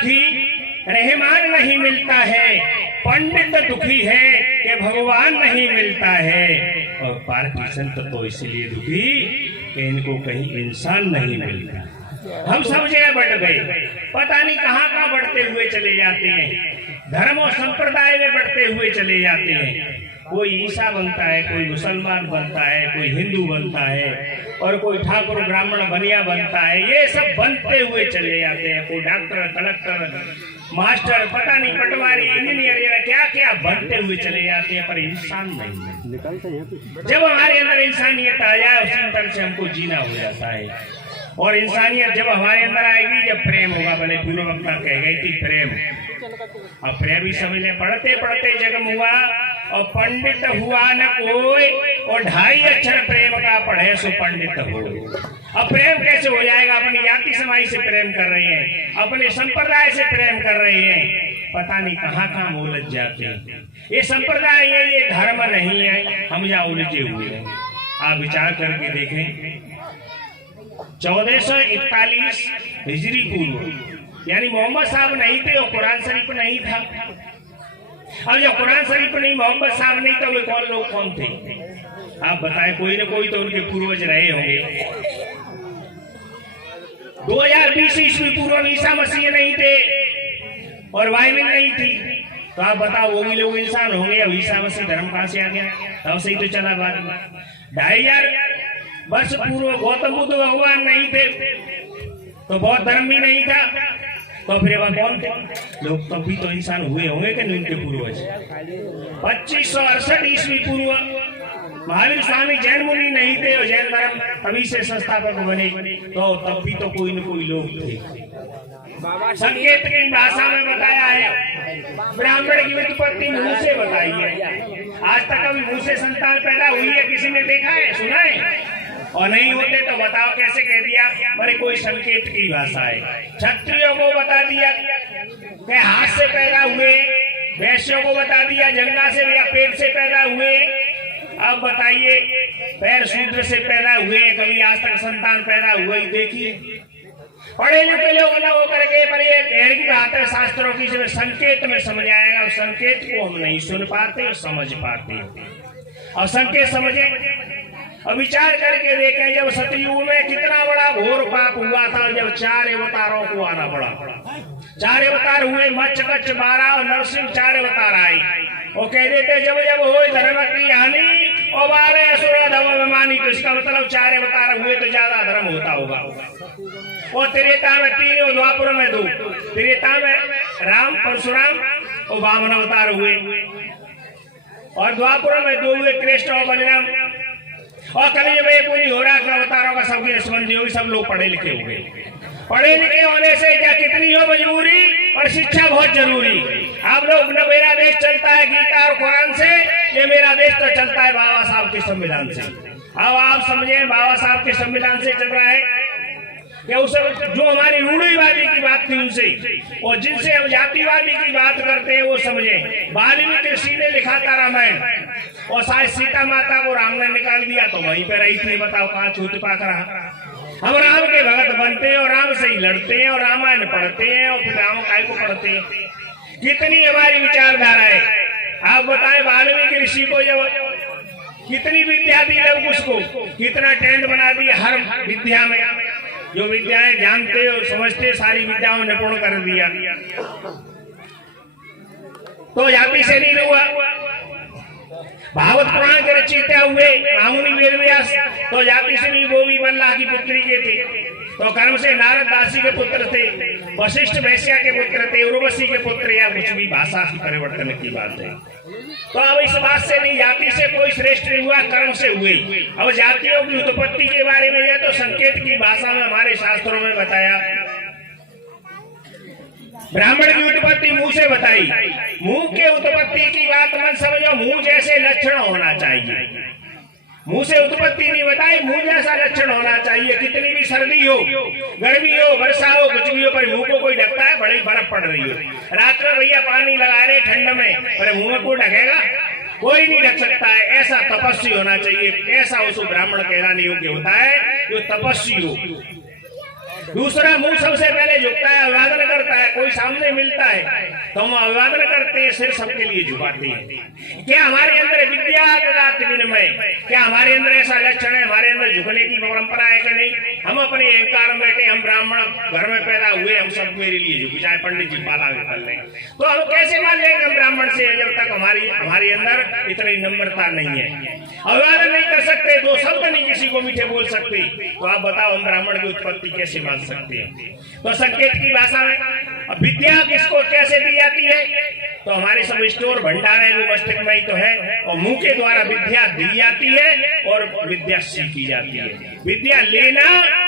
सुखी रहमान नहीं मिलता है, पंडित दुखी है कि भगवान नहीं मिलता है, और पारसी संत तो इसलिए दुखी कि इनको कहीं इंसान नहीं मिलता। हम सब जगह बढ़ गए, पता नहीं कहाँ कहाँ बढ़ते हुए चले जाते हैं, धर्म और संप्रदाय में बढ़ते हुए चले जाते हैं। कोई ईसा बनता है, कोई मुसलमान बनता है, कोई हिंदू बनता है, और कोई ठाकुर ब्राह्मण बनिया बनता है। ये सब बनते हुए चले जाते हैं। कोई डॉक्टर, कलेक्टर, मास्टर, पता नहीं पटवारी, इंजीनियर, क्या क्या बनते हुए चले जाते हैं, पर इंसान नहीं। जब हमारे अंदर इंसानियत आ जाए उसी तरह से हमको जीना हो जाता है। और इंसानियत जब हमारे अंदर आएगी, जब प्रेम होगा, भले पूर्व वक्ता कह गई थी प्रेम, अब प्रेम ही समझ ले। पढ़ते पढ़ते जगम हुआ और पंडित हुआ न कोई, और 2.5 अक्षर प्रेम का पढ़े सो पंडित हो। अब प्रेम कैसे हो जाएगा? अपनी जाति समाज से प्रेम कर रहे हैं, अपने संप्रदाय से प्रेम कर रहे हैं, पता नहीं कहाँ कहाँ उलझ जाते हैं। ये संप्रदाय है, ये धर्म नहीं है, हम यहाँ उलझे हुए हैं। आप विचार करके देखें, 1441 हिजरी पूर्व, यानी मोहम्मद साहब नहीं थे और कुरान शरीफ नहीं था। अब जब कुरान शरीफ नहीं, मोहम्मद साहब नहीं, तो वे कौन लोग कौन थे? आप बताएं, कोई न कोई तो उनके पूर्वज रहे होंगे। 2020 ईस्वी पूर्व ईसा मसीह नहीं थे और बाइबिल नहीं थी, तो आप बताओ वो भी लोग इंसान होंगे? अब ईसा मसीह धर्म कहां से आ गया? तब से ही तो चला बात। 2500 वर्ष पूर्व गौतम बुद्ध भगवान नहीं थे, तो बौद्ध धर्म भी नहीं था, तो फिर वह कौन थे लोग? तो भी तो इंसान हुए होंगे कि नहीं उनके पूर्वज? 2568 ईस्वी पूर्व महावीर स्वामी जैन मुनि नहीं थे और जैन धर्म तभी से संस्थापक बने, तो तब भी तो कोई न कोई लोग थे। संकेत की भाषा में बताया है, ब्राह्मण की उत्पत्ति मुंह से बताई है। आज तक अभी मुंह से संतान पैदा हुई है किसी ने देखा है, सुना है? और नहीं होते तो बताओ कैसे कह दिया? अरे कोई संकेत की भाषा है। क्षत्रियों को बता दिया कि हाथ से पैदा हुए, वैश्यों को बता दिया जंगा से या पेट से पैदा हुए। अब बताइए, पैर शूद्र से पैदा हुए, कभी आज तक संतान पैदा हुआ ही देखिए। पढ़े लिखे लोग न होकर के, पर ये कहने की बात है शास्त्रों की, जब संकेत में समझ आएगा। और संकेत को हम नहीं सुन पाते और समझ पाते, और संकेत समझे। अब विचार करके देखें, जब सतयुग में कितना बड़ा घोर पाप हुआ था, जब 4 अवतारों को आना पड़ा। 4 अवतार हुए, मच्छ, कच्छ, बारा और नरसिंह 4 अवतार आए। वो कह देते जब जब हो धर्म की हानि और 12 असुर धर्म मानी, तो इसका मतलब 4 अवतार हुए तो ज्यादा धर्म होता होगा। और त्रेता में 3 और द्वापर में 2। त्रेता में राम, परशुराम और वामन अवतार हुए, और द्वापर में 2 हुए, कृष्ण और बलराम। और कलयुग में कोई हो रहा अवतारों का सबकी संबंधी होगी, सब लोग पढ़े लिखे हो गए। पढ़े लिखे होने से क्या कितनी हो मजबूरी, और शिक्षा बहुत जरूरी। आप लोग न मेरा देश चलता है गीता और कुरान से, ये मेरा देश तो चलता है बाबा साहब के संविधान से। अब आप समझे, बाबा साहब के संविधान से चल रहा है कि उस जो हमारी रूढ़िवादी की बात थी उनसे, और जिनसे हम जातिवादी की बात करते हैं वो समझे। वाल्मीकि ऋषि ने लिखा था रामायण, और शायद सीता माता को राम ने निकाल दिया तो वहीं पे रही थी। बताओ कहाँ छूट पाक रहा? हम राम के भगत बनते हैं और राम से ही लड़ते हैं और रामायण पढ़ते हैं, और फिर राम काय को पढ़ते हैं। कितनी हमारी विचारधारा है। आप बताएं, वाल्मीकि ऋषि को जब कितनी विद्या दी, जब उसको कितना ट्रेंड बना दिया हर विद्या में, जो विद्याएं जानते और समझते सारी विद्याओं निपुण कर दिया। तो जाति से नहीं हुआ। भागवत पुराण के रचयिता हुए महामुनि वेदव्यास, तो जाति से नहीं, वो भी बल्लाह की पुत्री के थे। तो कर्म से नारद दासी के पुत्र थे, वशिष्ठ वैश्या के पुत्र थे, उर्वशी के पुत्र, या कुछ भी भाषा की परिवर्तन की बात है। तो अब इस बात से नहीं, जाति से कोई श्रेष्ठ नहीं हुआ, कर्म से हुए। अब जातियों की उत्पत्ति के बारे में यह तो संकेत की भाषा में हमारे शास्त्रों में बताया। ब्राह्मण की उत्पत्ति मुंह से बताई। मुंह के उत्पत्ति की बात मत समझो, मुंह जैसे लक्षण होना चाहिए। मुंह से उत्पत्ति नहीं बताई, मुंह जैसा लक्षण होना चाहिए। कितनी भी सर्दी हो, गर्मी हो, वर्षा हो, कुछ भी हो, पर मुंह को कोई ढकता है, बड़ी बर्फ पड़ रही हो, रात में भैया पानी लगा रहे ठंड में, पर मुंह में कोई ढकेगा? कोई नहीं ढक सकता है। ऐसा तपस्वी होना चाहिए। ऐसा उसको ब्राह्मण कहलाने योग्य होता है जो तपस्वी हो। दूसरा, मुंह सबसे पहले झुकता है, अभिवादन करता है, कोई सामने मिलता है तो हम अभिवादन करते हैं, सिर सबके लिए झुकाते हैं। क्या हमारे अंदर विद्या ददाति विनमय, क्या हमारे अंदर ऐसा लक्षण है, हमारे अंदर झुकने की परंपरा है कि नहीं? हम अपने अहंकार में बैठे, हम ब्राह्मण घर में पैदा हुए, हम सब मेरे लिए झुक जाए, पंडित जी पाला भी कर लें, तो हम कैसे मान लेंगे हम ब्राह्मण से जब तक हमारे अंदर इतनी नम्रता नहीं है? अभिवादन नहीं कर सकते, दो शब्द नहीं किसी को मीठे बोल सकते, तो आप बताओ हम ब्राह्मण की उत्पत्ति कैसे मान सकते हैं? तो संकेत की भाषा में विद्या किसको कैसे दी जाती है? तो हमारे सब स्टोर भंडार है, वो मस्तिष्क में ही तो है, और मुंह के द्वारा विद्या दी जाती है और विद्या सीखी जाती है। विद्या लेना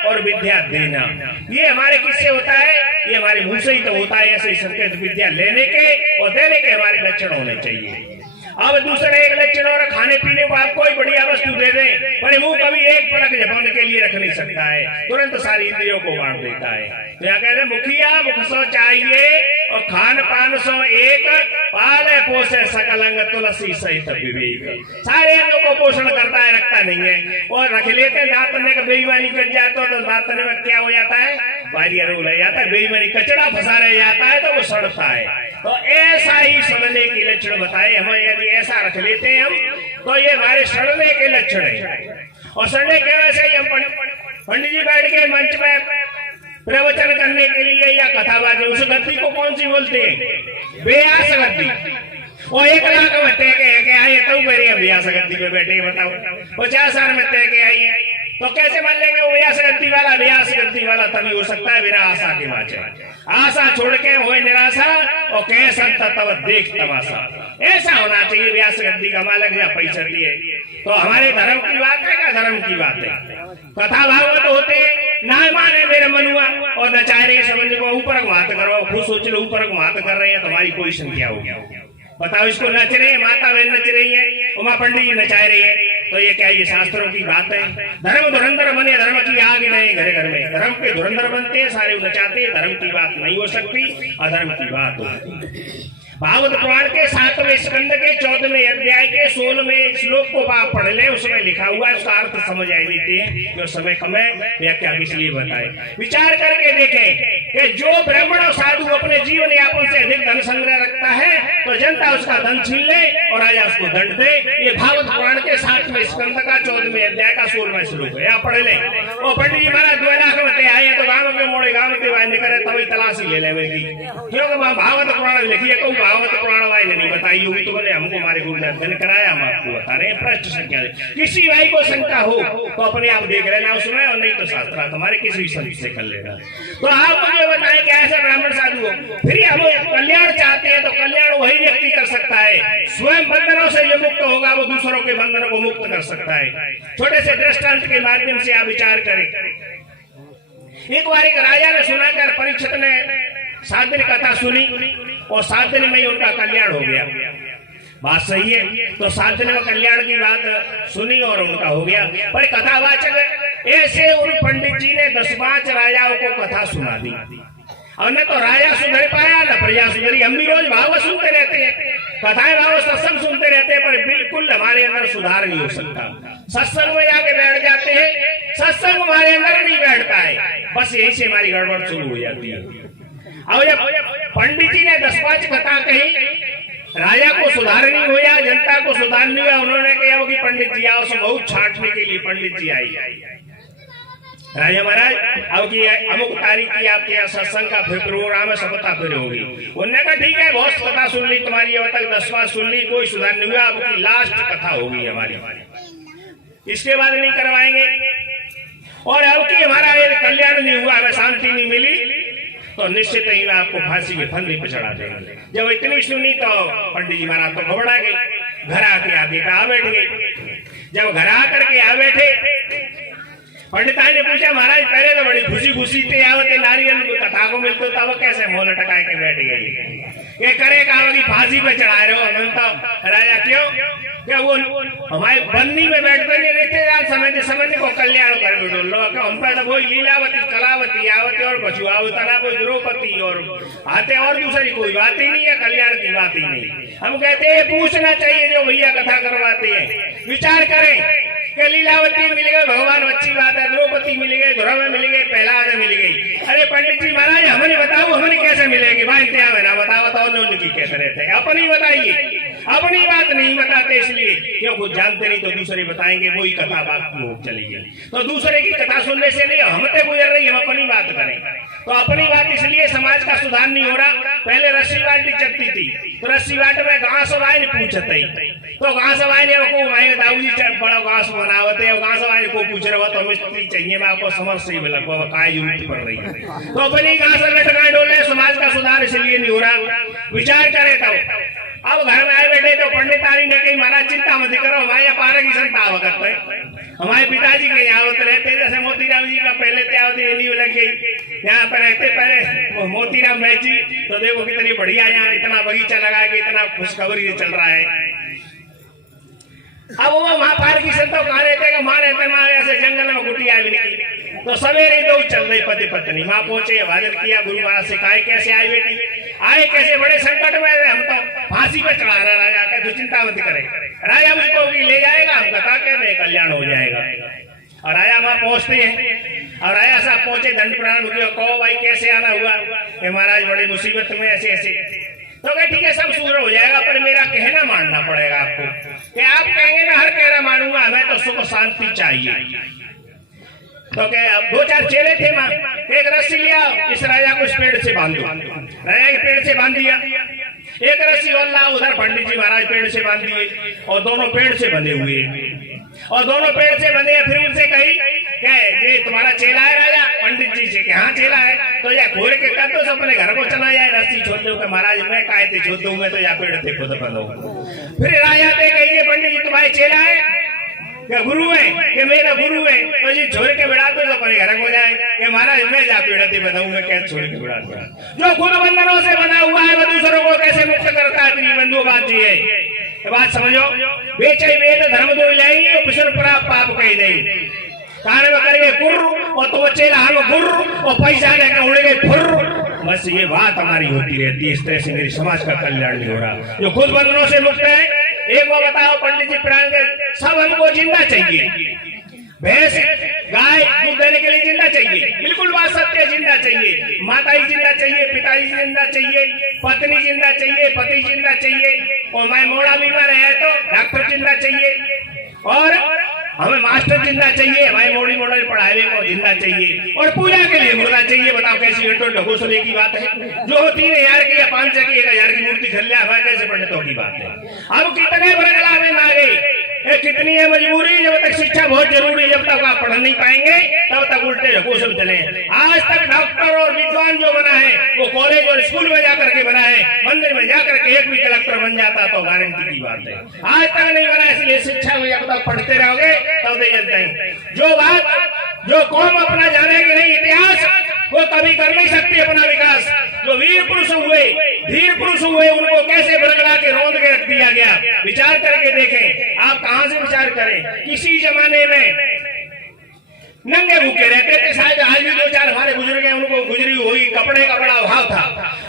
और विद्या देना, ये हमारे किससे होता है? ये हमारे मुंह से ही तो होता है। ऐसे संकेत विद्या लेने के और देने के हमारे लक्षण होने चाहिए। अब दूसरा एक लक्षण और, खाने पीने को आप कोई बढ़िया वस्तु दे दें, पर मुंह कभी एक पलक झपकने के लिए रख नहीं सकता है, तुरंत सारी इंद्रियों को बांट देता है। तो यहाँ कहते मुखिया मुख सो चाहिए और खान पान सो एक, पाले पोसे सकल अंग तुलसी सहित विवेक। सारे अंगों को पोषण करता है, रखता नहीं है, और रख लेते दांतने का बेईमानी कर जाता तो दांतने में क्या हो जाता है? वायरिया रोग लग जाता है, बेईमानी कचड़ा फंसा रह जाता है तो वो सड़ता है। तो ऐसा ही सड़ने के लक्षण बताए हमें, यदि ऐसा रख लेते हैं हम तो ये हमारे सड़ने के लक्षण है। और सड़ने के वैसे ही हम पंडित जी बैठ के मंच में प्रवचन करने के लिए या कथावाचन, उस गति को कौन सी बोलते हैं? बेयास गति। वो 1 लाख में तय के आइए तो मेरे बेयास गति पे बैठे, बताओ 50,000 में तय के आइए, तो कैसे मान लेंगे वो व्यास गति वाला? व्यास गति वाला तभी हो सकता है बिना आशा के वाचे, आशा छोड़ के हो निराशा और कह संत तब देख तमाशा। ऐसा होना चाहिए व्यास गति का मालक या पैसा दिए। तो हमारे धर्म की बात है क्या? धर्म की बात है। कथा भागवत होते ना माने मेरे मनुआ और नचारे समझ को ऊपर घुमात करो, खुद सोच लो ऊपर घुमात कर रहे हैं, तुम्हारी कोई संख्या होगी? बताओ, इसको नच रहे हैं, माता बहन नच रही है, उमा पंडित जी नचा रही है, तो ये क्या? ये शास्त्रों की बात है। धर्म धुरंधर बने, धर्म की आग नहीं घर घर में, धर्म के धुरंधर बनते हैं, सारे नचाते हैं, धर्म की बात नहीं हो सकती, अधर्म की बात होती। भागवत पुराण के 7वें स्कंद के 14वें अध्याय के 16वें श्लोक को आप पढ़ ले, उसमें लिखा हुआ है, उसका अर्थ समझ आ देते हैं। जो समय कम है व्याख्या इसलिए बताए, विचार करके देखें कि जो ब्राह्मण और साधु अपने जीवन यापन से अधिक धन संग्रह रखता है तो जनता उसका धन छीन ले और राजा उसको दंड दे। ये भागवत पुराण के 7वें स्कंद का 14वें अध्याय का 16वां श्लोक है, आप पढ़ ले। और पंडित जी महाराज 2 लाख में आए तो गाँव के मोड़े गाँव के करे तभी तलाशी ले ले मेरी, क्योंकि भागवत पुराण लिखिए तो भागवत पुराण वाले नहीं बताई होगी, तो बोले हमको हमारे गुरु ने अध्ययन कराया, हम आपको बता रहे हैं। प्रश्न संख्या किसी भाई को शंका हो तो अपने आप देख लेना उसमें, और नहीं तो शास्त्र तुम्हारे किसी भी संत से कर लेना। तो आप मुझे बताएं कि ऐसा ब्राह्मण साधु हो, फिर हम कल्याण चाहते हैं तो कल्याण वही व्यक्ति कर सकता है, स्वयं बंधनों से जो मुक्त होगा वो दूसरों के बंधनों को मुक्त कर सकता है। छोटे से दृष्टांत के माध्यम से आप विचार करें। एक बार एक राजा ने सुनाकर परीक्षित ने 7 दिन कथा सुनी और 7 दिन में ही उनका कल्याण हो गया। बात सही है, तो 7 दिन में कल्याण की बात सुनी और उनका हो गया। पर कथावाचक ऐसे उन पंडित जी ने 10-5 राजाओं को कथा सुना दी, और न तो राजा सुधर पाया न प्रजा सुधरी। हम भी रोज भागवत सुनते रहते हैं, कथाएं भागवत सत्संग सुनते रहते हैं, पर बिल्कुल हमारे अंदर सुधार नहीं हो सकता। सत्संग में जाके बैठ जाते हैं, सत्संग हमारे अंदर नहीं बैठता है, बस यही से हमारी गड़बड़ शुरू हो जाती है। अब जब पंडित जी ने 10-5 कथा कही, राजा को सुधारनी हो या जनता को सुधारनी हो, उन्होंने कहा कि पंडित जी आओ, सब बहुत छांटने के लिए पंडित जी आई। राजा महाराज अब की अमुक तारीख की आपके यहाँ सत्संग का फिर प्रोग्राम है, सप्ताह फिर होगी। उन्होंने कहा ठीक है, बहुत कथा सुन ली तुम्हारी, अब तक 10वां सुन ली, कोई सुधार नहीं हुआ, आपकी लास्ट कथा होगी हमारी, इसके बाद नहीं करवाएंगे। और अब की हमारा ये कल्याण नहीं हुआ, हमें शांति नहीं मिली, तो निश्चित ही मैं आपको फांसी के फंदे पर चढ़ा देंगे। जब इतनी सुनी तो पंडित जी महाराज तो घबरा गए, घर आके आगे आ बैठ गए। जब घर आकर के आ बैठे, पंडिताई ने पूछा महाराज पहले तो बड़ी खुशी खुशी थे आवते नारियल कथा को मिलते, तब कैसे मोल टकाए के बैठ गई? ये करे कहा कि फांसी पे चढ़ा रहे हो अनंत राजा, क्यों? क्या वो हमारे बन्नी में बैठते नहीं रिश्तेदार समझने को कल्याण कर लोग हम पे तो वही लीलावती कलावती आवती और बचुआवता कोई द्रौपदी और आते, और दूसरी कोई बात ही नहीं है, कल्याण की बात ही नहीं। हम कहते हैं पूछना चाहिए जो भैया कथा करवाते हैं। विचार करें कि लीलावती मिल गए भगवान, अच्छी बात है, द्रौपदी मिल गए, ध्रुव मिल गए, प्रहलाद मिल गई। अरे पंडित जी महाराज हमें बताओ हमें कैसे मिलेंगे, भाई इंतजाम है ना, बताओ उनकी कैसे रहते हैं, अपनी बताइए। अपनी बात नहीं बताते इसलिए क्यों कुछ जानते नहीं तो दूसरे बताएंगे, वही कथा बात चलेगी। तो दूसरे की कथा सुनने से नहीं हम तो गुजर रही, हम अपनी बात करें। तो अपनी बात इसलिए समाज का सुधार नहीं हो रहा। पहले रस्सी बाल्टी चलती थी तो रस्सी बाट में घास वाइन पूछते तो घास वाइन को माएंगे दाऊजी बड़ा घास बनावते और घास वाइन को पूछ रहे हो तो मिस्त्री चाहिए, मैं आपको समझ से ही लगभग काय जरूरत पड़ रही है। तो अपनी घास लटका डोले, समाज का सुधार इसलिए नहीं हो रहा। विचार करे तब अब घर में आए बैठे तो पंडितारी ने कही महाराज चिंता मत करो, हमारे यहाँ पारा की संता आवा करते हैं। हमारे पिताजी के यहाँ आवत रहते, जैसे मोतीराम जी का पहले त्यावती लग गई यहाँ पर रहते पहले मोतीराम भाई जी, तो देखो कितनी बढ़िया यहाँ इतना बगीचा लगा के इतना खुशखबरी चल रहा है। अब वो वहां पार की संतो कहाँ रहते, माँ रहते माँ ऐसे जंगल में कुटिया भी नहीं। तो सवेरे ही दो चल रही पति पत्नी, माँ पहुंचे भाजन किया, गुरु महाराज से कहा कैसे आए बेटी, आए कैसे, बड़े संकट में, हम तो फांसी पे चढ़ा रहा राजा का, तो चिंता मत करे, राजा मुझको ले जाएगा, हम कथा कहते हैं कल्याण हो जाएगा। और राजा वहां पहुंचते हैं और राजा साहब पहुंचे, दंड प्रणाम किया, कहो भाई कैसे आना हुआ, कि महाराज बड़ी मुसीबत में ऐसे ऐसे। तो कहे ठीक है सब सुधर हो जाएगा, पर मेरा कहना मानना पड़ेगा आपको, कि आप कहेंगे मैं हर कहना मानूंगा, हमें तो सुख शांति चाहिए। तो क्या अब दो चार चेले थे मां, एक रस्सी लिया, इस राजा को इस पेड़ से बांध दो, राजा के पेड़ से बांध दिया, एक रस्सी और ला, उधर पंडित जी महाराज पेड़ से बांध दिए और दोनों पेड़ से बंधे हुए और दोनों पेड़ से बंधे। फिर उनसे कही ये तुम्हारा चेला है राजा, पंडित जी से कि हाँ चेला है, तो या घोर के कर दो अपने घर को चला जाए, रस्सी छोड़ दो कि महाराज मैं काहे थे छोड़ दूं, मैं तो या पेड़ थे खुद बंधो। फिर राजा थे कहिए पंडित जी तुम्हारे चेला है क्या गुरु है, कि मेरा गुरु है, तो जी छोड़ के बिड़ा दो तो अपने घर को जाए, कि महाराज मैं जा पेड़ते बताऊं, मैं कैसे छोड़ के बिड़ा दूं। जो खुद बंधनों से बना हुआ है वो दूसरों को कैसे मुक्त करता है, अपनी बंधु बात जी है। तो बात समझो, बेचे वेद धर्म दो लाएंगे पिछड़ पड़ा पाप कही नहीं, कान में करेंगे कुर्र और तो चेला हम गुर्र और पैसा लेकर उड़ेंगे फुर्र। बस ये बात हमारी होती रहती है, इस तरह से मेरी समाज का कल्याण नहीं हो रहा। जो खुद बंधनों से मुक्त है, एक वो बताओ पंडित जी प्राण के सब हमको जिंदा चाहिए, भैंस गाय दूध देने के लिए जिंदा चाहिए, बिल्कुल बात सत्य, जिंदा चाहिए, माता ही जिंदा चाहिए, पिताजी जिंदा चाहिए, पत्नी जिंदा चाहिए, पति जिंदा चाहिए, और मैं मोड़ा बीमार है तो डॉक्टर जिंदा चाहिए, और हमें मास्टर जिंदा चाहिए, हमारे मोड़ी मॉडल पढ़ावे को जिंदा चाहिए, और पूजा के लिए मुर्दा चाहिए। बताओ कैसी ढकोसले की बात है, जो 3000 की या 500 की 1000 की मूर्ति खरीद लिया, हमारे कैसे पंडितों की बात है। अब कितने बरगला में मांगे, कितनी है मजबूरी, जब तक शिक्षा बहुत जरूरी है, जब तक आप पढ़ नहीं पाएंगे तब तक उल्टे ढकोसले में चले। आज तक डॉक्टर और विद्वान जो बना है वो कॉलेज और स्कूल में जाकर के बना है, मंदिर में जाकर के एक भी कलेक्टर बन जाता तो गारंटी की बात है, आज तक नहीं बना। इसलिए शिक्षा में जब तक पढ़ते रहोगे तब तक जानते हैं। जो बात जो कौम अपना जानेगी नहीं इतिहास, वो कभी कर नहीं सकती अपना विकास। जो वीर पुरुष हुए, धीर पुरुष हुए, उनको कैसे बरगला के रोंद के रख दिया गया। विचार करके देखें, आप कहां से विचार करें। किसी जमाने में नंगे भूखे रहते थे, शायद आज भी दो चार हमारे बुजुर्ग हैं उनको गुजरी हुई, कपड़े का बड़ा अभाव था।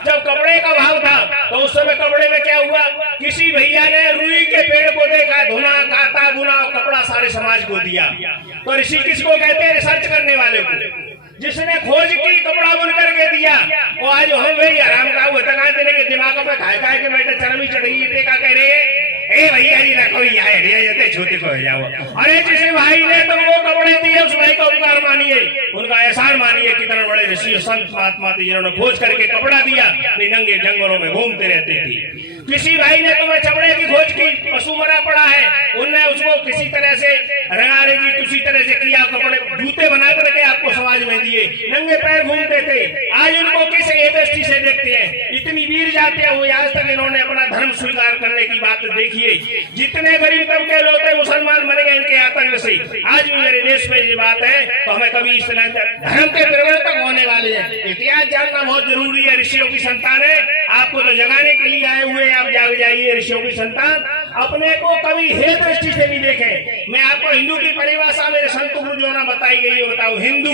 जब कपड़े का अभाव था तो उस समय कपड़े में क्या हुआ, किसी भैया ने रुई के पेड़ को देखा, धुना काटा बुना कपड़ा सारे समाज को दिया। तो ऋषि किसको कहते हैं, रिसर्च करने वाले को, जिसने खोज की कपड़ा बुन करके दिया। वो आज हम भाई आराम का हुआ देने के दिमाग में खाए खाए के बैठे चरमी चढ़ी का कह रहे हैं ए भैया जी ना कोई आए छोटे को जाओ। अरे जिस भाई ने तुमको कपड़े दिए उस भाई का उपकार मानिए, उनका एहसान मानिए। कितने बड़े ऋषि संत महात्मा थे जिन्होंने खोज करके कपड़ा दिया, नंगे जंगलों में घूमते रहते थे। किसी भाई ने तुम्हें चमड़े की खोज की, पशु मरा पड़ा है, उनने उसको किसी तरह से रंगारे की किसी तरह से किया, कपड़े जूते बना करके आपको समाज में दिए, नंगे पैर घूमते थे। आज उनको किस दृष्टि से देखते हैं, इतनी वीर जातियां हुई, आज तक इन्होंने अपना धर्म स्वीकार करने की बात देखिए। जितने गरीब तबके लोग थे मुसलमान बन गए इनके आतंक से। आज भी मेरे देश में ये बात है, तो हमें कभी इस तरह धर्म के परिवर्तन होने वाले हैं। इतिहास जानना बहुत जरूरी है। ऋषियों की संतान है, आपको तो जगाने के लिए आए हुए, आप जाग जाइए। ऋषियों की संतान अपने को कभी हे दृष्टि से नहीं देखे। मैं आपको हिंदू की परिभाषा मेरे संत गुरु जो ना बताई गई है बताऊं। हिंदू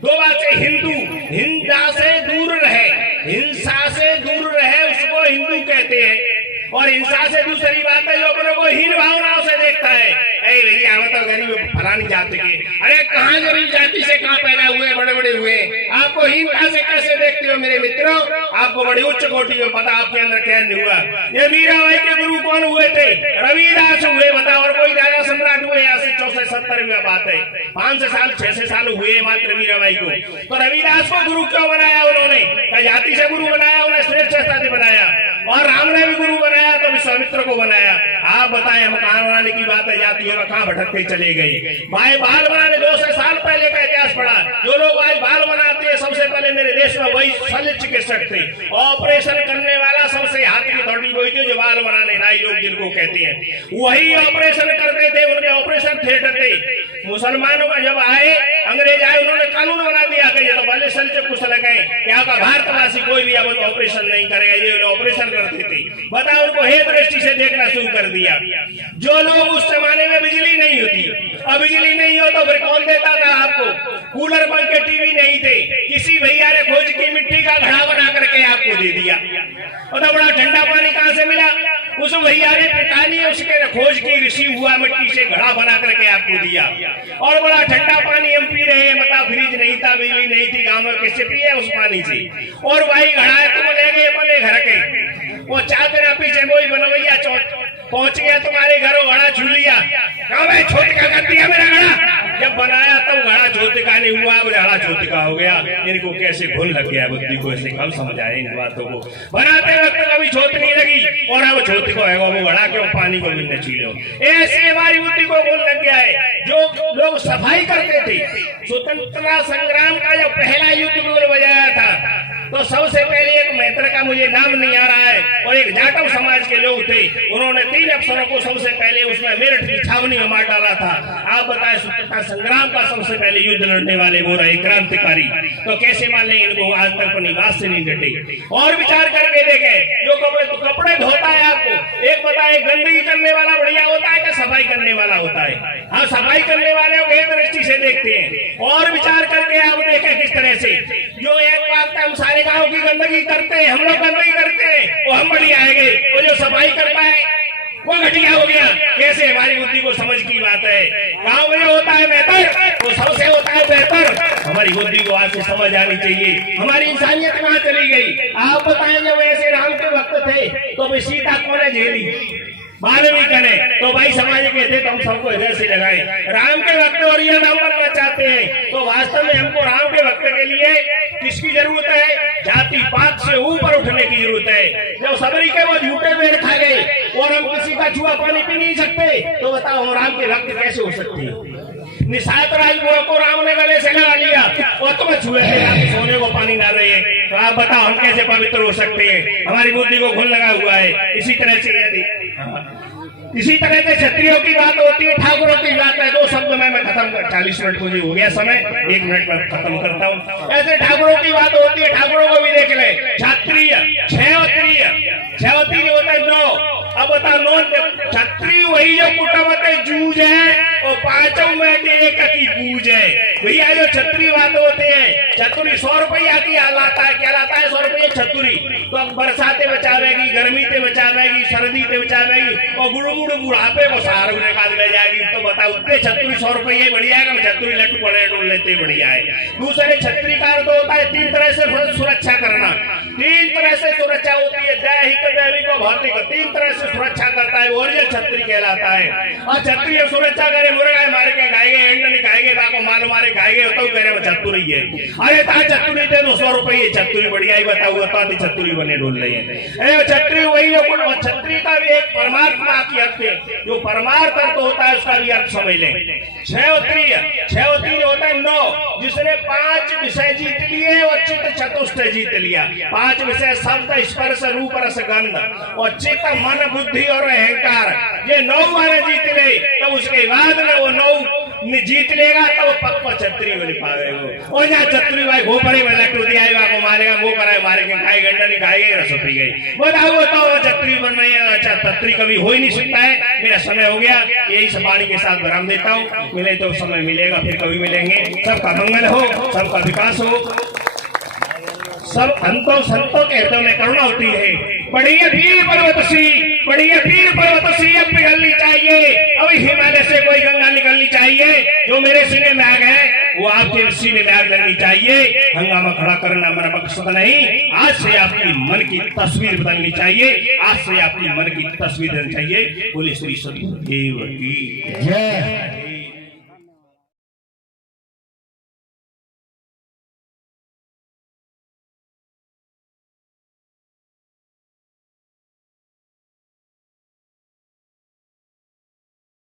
दो बात से, हिंदू हिंसा से दूर रहे, हिंसा से दूर रहे, उसको हिंदू कहते हैं। और हिंसा से दूसरी बात है जो अपने को हीन भावनाओं से देखता है। ए भैया हम तो गरीब फलानी जाति के, अरे कहाँ गरीब जाति से कहाँ पैदा हुए, बड़े बड़े हुए, आपको हीनता से कैसे देखते हो मेरे मित्रों? आपको बड़ी उच्च कोटि में पता आपके अंदर क्या नहीं हुआ। ये मीराबाई के गुरु कौन हुए थे? रविदास हुए। बताओ, और कोई राजा सम्राट हुए? यहाँ से 64-70 में बात है, 5 साल 6 साल हुए मात्र मीराबाई को। तो रविदास को गुरु क्यों बनाया उन्होंने? जाति से गुरु बनाया, उन्हें श्रेष्ठता से बनाया। और राम ने भी गुरु बनाया तो विश्वामित्र को बनाया। आप बताएं, हम कहाँ बनाने की बात है, जातियों में कहाँ भटकते चले गए। भाई बाल बनाने 200 साल पहले का इतिहास पढ़ा। जो लोग आज बाल बनाते हैं सबसे पहले मेरे देश में वही शल्य चिकित्सक थे। ऑपरेशन करने वाला सबसे हाथ की थोड़ी वही थी जो बाल बनाने नाई लोग जिनको कहते हैं, वही ऑपरेशन करते थे। उनके ऑपरेशन थिएटर थे। मुसलमानों का जब आए, अंग्रेज आए, उन्होंने कानून बना दिया कि ये तो भले शल्य कुशल गए, यहाँ का भारतवासी कोई भी अब ऑपरेशन नहीं करेगा। ये ऑपरेशन करते थे। बताओ, उनको हे दृष्टि से देखना शुरू कर दिया। जो लोग उस जमाने में बिजली नहीं होती, अब बिजली नहीं हो तो फिर कौन देता था आपको? कूलर पंखे टीवी नहीं थे, किसी भैया ने खोज की मिट्टी का घड़ा बना करके आपको दे दिया। और तो बड़ा ठंडा पानी कहाँ से मिला? उस भैया ने पता नहीं उसके खोज की, ऋषि हुआ मिट्टी से घड़ा बना करके आपको दिया। और बड़ा ठंडा पानी हम पी रहे हैं। बता, फ्रिज नहीं था, बिजली नहीं थी, गांव में किससे पिए उस पानी से? और भाई घड़ा तुम ले गए अपने घर के, वो चादर पीछे वही बनवैया पहुंच गया तुम्हारे घर, घड़ा छू लिया। भाई छोटका कर दिया मेरा घड़ा। जब बनाया तब घड़ा छोटका नहीं हुआ, अब घड़ा छोटका हो गया। इनको कैसे भूल लग गया बुद्धि को, ऐसे कब समझ आए इन बातों को? बनाते वक्त कभी छोट नहीं लगी और अब छोट को है वो घड़ा क्यों पानी को भी न छीलो। ऐसे हमारी बुद्धि को भूल लग गया है। जो लोग सफाई करते थे, स्वतंत्रता संग्राम का जब पहला युद्ध बजाया था तो सबसे पहले एक मैत्र का मुझे नाम नहीं आ रहा है और एक जाटव समाज के लोग थे, उन्होंने 3 अफसरों को सबसे पहले उसमें मेरठ की छावनी में मार डाला था। आप बताएं, स्वतंत्रता संग्राम का सबसे पहले युद्ध लड़ने वाले वो रहे क्रांतिकारी, तो कैसे मान लें इनको? आज तक अपनी बात से नहीं डटे। और विचार करके देखें, जो कपड़े धोता है आपको एक बताए, गंदगी करने वाला बढ़िया होता है कि सफाई करने वाला होता है? हाँ, सफाई करने वाले एक दृष्टि से देखते हैं। और विचार करके आप देखें किस तरह से जो एक बात हम सारे गांव की गंदगी करते हैं, हम लोग गंदगी करते हैं, वो हम बढ़िया आएंगे, वो जो सफाई करता है वो घटिया हो गया। कैसे हमारी बुद्धि को समझ की बात है। गांव में जो होता है बेहतर वो सबसे होता है बेहतर। हमारी बुद्धि को आज से समझ आनी चाहिए। हमारी इंसानियत कहाँ चली गई? आप बताएं, जब ऐसे राम के वक्त थे तो भाई सीता कौन है झेली? वाल्मीकि ने तो भाई समाज के थे तो हम सबको इधर से लगाए। राम के वक्त और ये राम बनना चाहते हैं तो वास्तव में हमको राम के वक्त के लिए किसकी जरूरत है? जाति पात से ऊपर उठने की जरूरत है। जब सबरी के वो झूठे पेड़ खा गए और हम किसी का छुआ पानी पी नहीं सकते तो बताओ हम राम के भक्त कैसे हो सकते हैं? निषाद राजगुरु को राम ने गले से लगा लिया और तुम छुए सोने को पानी डाल रहे हैं, तो आप बताओ हम कैसे पवित्र हो सकते हैं? हमारी बुद्धि को घुन लगा हुआ है। इसी तरह से क्षत्रियों की बात होती है, ठाकुरों की बात है। 2 शब्द में खत्म कर, 40 मिनट मुझे हो गया समय, 1 मिनट में खत्म करता हूँ। ऐसे ठाकुरों की बात होती है, ठाकुरों को भी देख ले। क्षत्रिय, क्षत्रिय होता है 9। अब बता, 9 क्षत्रिय वही जो कुटमते जूझ है और 5 में एक की पूज है। भैया जो क्षत्रिय बात होते हैं, छतुरी 100 रुपया की लाता है। क्या लाता है? 100 रुपये छतुरी। तो बरसाते बचावेगी, गर्मी ते बचावेगी, सर्दी ते बचावेगी और गुड़ बुढ़ापे को सहारा निकाल ले जाएगी। तो बताओ उतने छतुरी 100 रुपये बढ़िया है कि छतुरी लट्टू पड़े डोल लेते बढ़िया है। दूसरे छतरी का अर्थ होता है 3 तरह से सुरक्षा करना। 3 तरह से सुरक्षा होती है, दैहिक, दैविक और भौतिक। 3 तरह से सुरक्षा करता है और ये छतरी कहलाता है। और छतरी सुरक्षा करे, मुर्गा मारे के खाएंगे, एंड खाएंगे, ताको माल मारे खाएंगे, तो कह रहे छतुरी है। अरे ता छतुरी थे 100 रुपये छतुरी बढ़िया ही बताओ, छतुरी बने डोल रही है। छतरी वही छतरी का भी एक परमात्मा की अर्थ है, जो परमार्थ अर्थ होता है उसका भी अर्थ समझ लें। क्षत्रिय होता है 9, जिसने 5 विषय जीत लिए और चित्त चतुष्ट जीत लिया। 5 विषय शब्द, स्पर्श, रूप, रस, गंध और चित्त, मन, बुद्धि और अहंकार। ये 9 माने जीत ले तो उसके बाद में वो 9 जीत लेगा तो वो पक्का छतरी बन पाएगा। और जहाँ छतरी भाई घोपड़े में लट्टू दिया को मारेगा, वो कराए मारे के खाए, गंडा नहीं खाएगा, रस पी गई। बताओ तो छतरी बन रही है। अच्छा, छतरी कभी हो ही नहीं सकता है। मेरा समय हो गया, यही सब वाणी के साथ विराम देता हूँ। मिले तो समय मिलेगा, फिर कभी मिलेंगे। सबका मंगल हो, सबका विकास हो, सब अंतों संतों के हृदय में करुणा होती है। बढ़िया भीड़ पर्वत सी अब पिघलनी चाहिए। अब हिमालय से कोई गंगा निकलनी चाहिए। जो मेरे सीने में आग है वो आपके सीने में आग लगनी चाहिए। हंगामा खड़ा करना मेरा मकसद नहीं। आज से आपकी मन की तस्वीर बदलनी चाहिए। आज से आपकी मन की तस्वीर बदलनी चाहिए। बोले श्री सदगुरुदेव की जय।